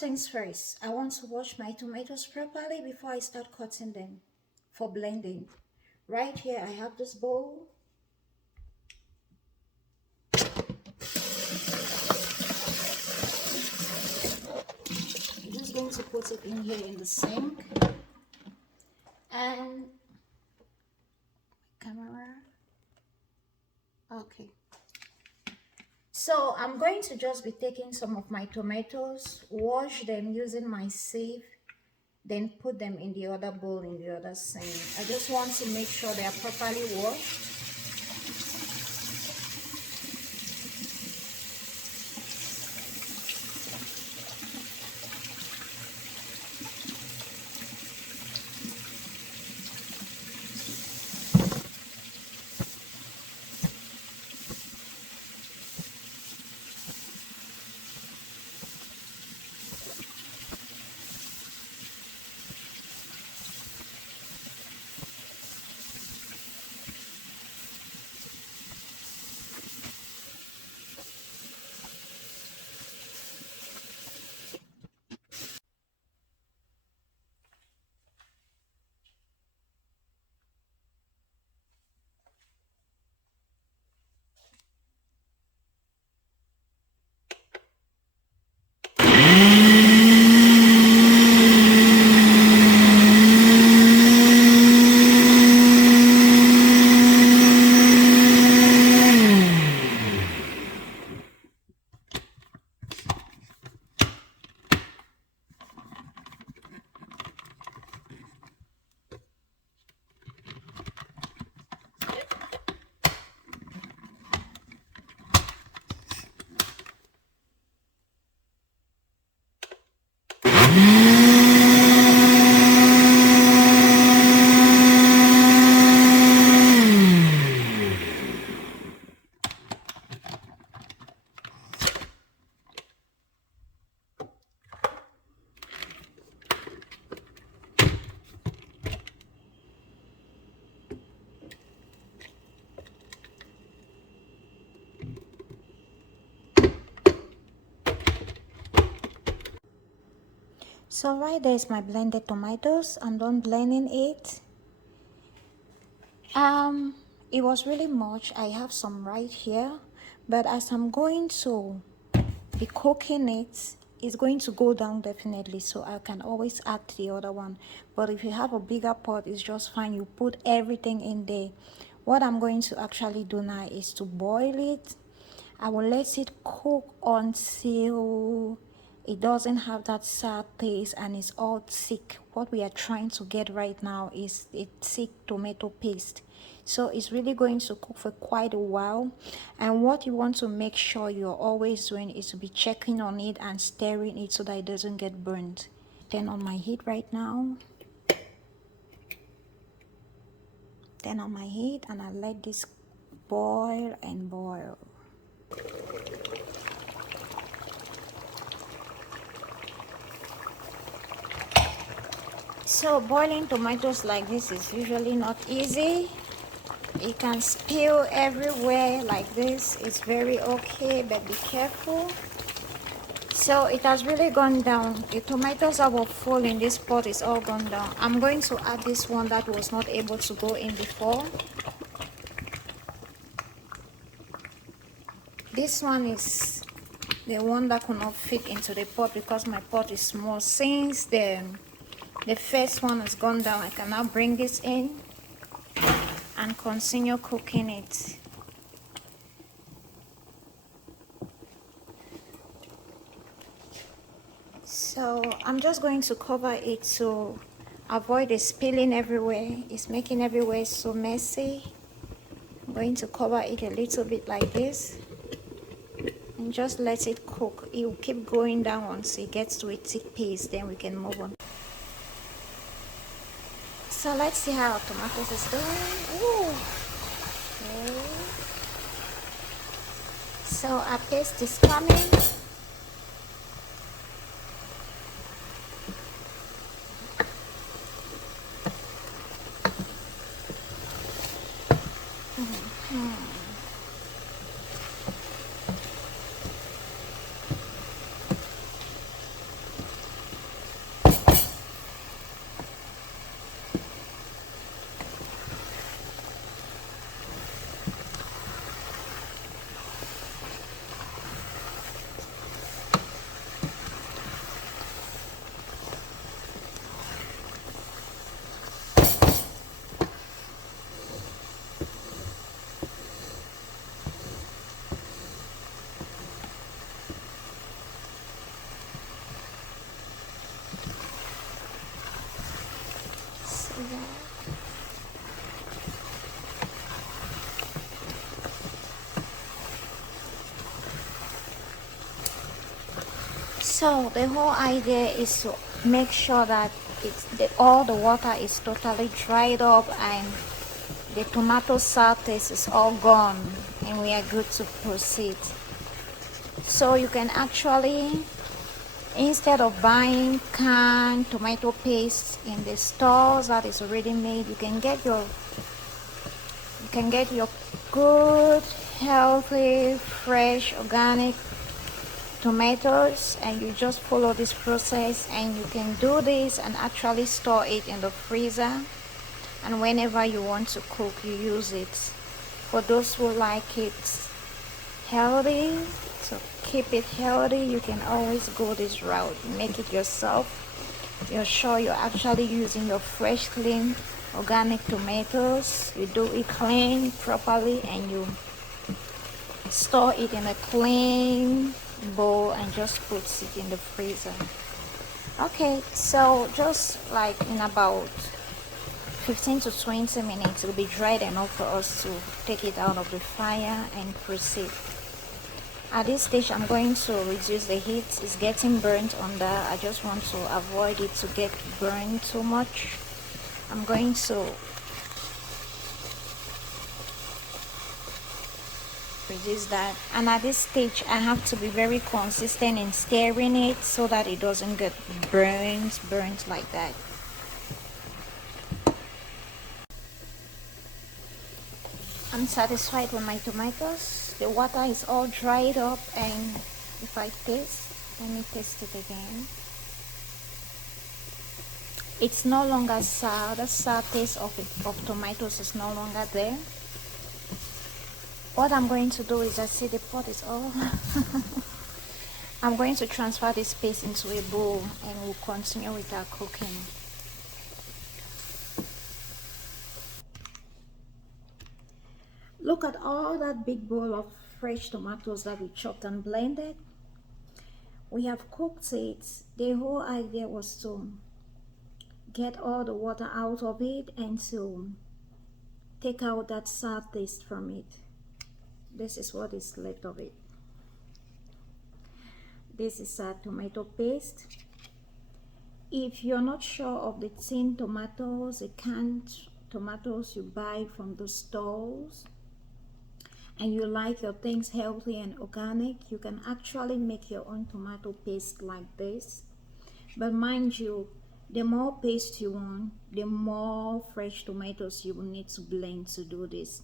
things first, I want to wash my tomatoes properly before I start cutting them for blending. Right here, I have this bowl. I'm just going to put it in here in the sink. And camera. Okay. So I'm going to just be taking some of my tomatoes, wash them using my sieve, then put them in the other bowl in the other sink. I just want to make sure they are properly washed. So right there is my blended tomatoes. I'm done blending it. It was really much. I have some right here, but as I'm going to be cooking it, it's going to go down definitely, so I can always add the other one. But if you have a bigger pot, it's just fine. You put everything in there. What I'm going to actually do now is to boil it. I will let it cook until it doesn't have that sour taste and it's all thick. What we are trying to get right now is a thick tomato paste. So it's really going to cook for quite a while. And what you want to make sure you're always doing is to be checking on it and stirring it so that it doesn't get burnt. Turn on my heat right now. Turn on my heat and I let this boil and boil. So boiling tomatoes like this is usually not easy. It can spill everywhere like this. It's very okay, but be careful. So it has really gone down. The tomatoes that were full in this pot is all gone down. I'm going to add this one that was not able to go in before. This one is the one that could not fit into the pot because my pot is small. Since the first one has gone down, I can now bring this in and continue cooking it. So I'm just going to cover it to avoid it spilling everywhere. It's making everywhere so messy. I'm going to cover it a little bit like this and just let it cook. It will keep going down once it gets to a thick paste, then we can move on. So let's see how our tomatoes is doing. Ooh. Okay. So our paste is coming. So the whole idea is to make sure that all the water is totally dried up and the tomato sour taste is all gone, and we are good to proceed. So you can actually, instead of buying canned tomato paste in the stores that is already made, you can get your good, healthy, fresh, organic tomatoes, and you just follow this process, and you can do this and actually store it in the freezer, and whenever you want to cook, you use it. For those who like it healthy, so keep it healthy, you can always go this route. Make it yourself. You're sure you're actually using your fresh, clean, organic tomatoes. You do it clean properly, and you store it in a clean bowl and just put it in the freezer. Okay, so just like in about 15 to 20 minutes, it will be dried enough for us to take it out of the fire and proceed. At this stage, I'm going to reduce the heat. It's getting burnt under. I just want to avoid it to get burned too much. I'm going to reduce that, and at this stage I have to be very consistent in stirring it so that it doesn't get burnt like that. I'm satisfied with my tomatoes. The water is all dried up, and if I taste, let me taste it again. It's no longer sour. The sour taste of tomatoes is no longer there. What I'm going to do is, I see the pot is all I'm going to transfer this paste into a bowl, and we'll continue with our cooking. Look at all that big bowl of fresh tomatoes that we chopped and blended. We have cooked it. The whole idea was to get all the water out of it and to take out that sour taste from it. This is what is left of it. This is our tomato paste. If you're not sure of the tin tomatoes, the canned tomatoes you buy from the stores, and you like your things healthy and organic, you can actually make your own tomato paste like this. But mind you, the more paste you want, the more fresh tomatoes you will need to blend to do this.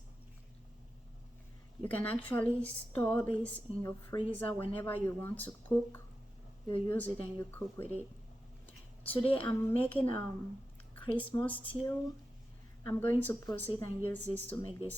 You can actually store this in your freezer. Whenever you want to cook, you use it and you cook with it. Today I'm making Christmas stew. I'm going to proceed and use this to make this